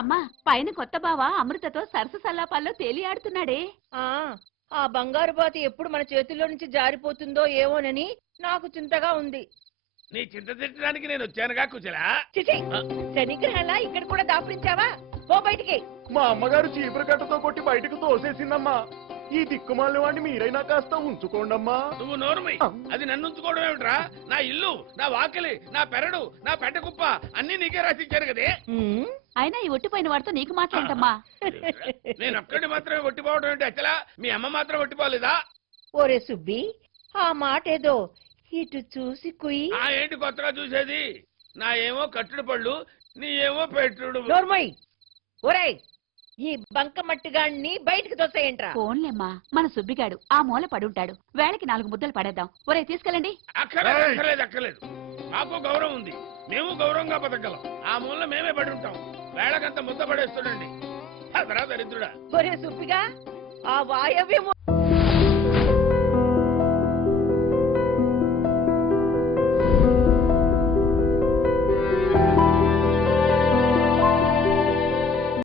అమ్మా పైన కొత్త బావ అమృతతో సరస సల్లాపాల్లో తేలి ఆడుతున్నాడే. ఆ బంగారు బాత ఎప్పుడు మన చేతుల్లో నుంచి జారిపోతుందో ఏమోనని నాకు చింతగా ఉంది. నీ చింత తిట్టడానికి నేను వచ్చానుగా కుచలా. చిచి, శనిగ్రహంలా ఇక్కడ కూడా దాపురించావా? పో బయటికి. మా అమ్మగారు చీపురు కట్టతో కొట్టి బయటకు తోసేసిందమ్మా. ఈ దిక్కుమాలిన వాడిని మీరైనా కాస్త ఉంచుకోండమ్మా. నువ్వు నోరుమి. అది నన్ను ఉంచుకోవడం ఏమిట్రా? నా ఇల్లు, నా వాకిలి, నా పెరడు, నా పెట్ట కుప్ప అన్ని నీకే రాసిచ్చారు కదే. అయినా ఈ ఒట్టిపోయిన వాడితో నీకు మాట్లాడటమ్మా. నేను ఒక్కడి మాత్రమే ఒట్టిపోవడం ఏంటి అచ్చలా? మీ అమ్మ మాత్రం ఒట్టిపోలేదా? ఓరే సుబ్బి, ఆ మాట ఏదో ఇటు చూసి కుయ్యి. ఏంటి కొత్తగా చూసేది? నా ఏమో కట్టుడు పళ్ళు, నీ ఏమో పెట్టుడు. నోర్మయ్. ఒరేయ్, ఈ బంక మట్టిగాడిని బయటికి తోసేయంట్రా. ఫోన్లేమ్మా, మన సుబ్బిగాడు ఆ మూల పడుంటాడు. వేళకి 4 ముద్దలు పడేద్దాం. ఒరే తీసుకెళ్ళండి. అక్కర్లేదు అక్కర్లేదు అక్కర్లేదు. మాకు గౌరవం ఉంది, మేము గౌరవంగా బతకగలం. ఆ మూల మేమే పడి ఉంటాం. వేళకంత ముద్ద పడేస్తుండండి. దరిద్రుడా. ఒరే సుబ్బిగా, ఆ వాయవ్యము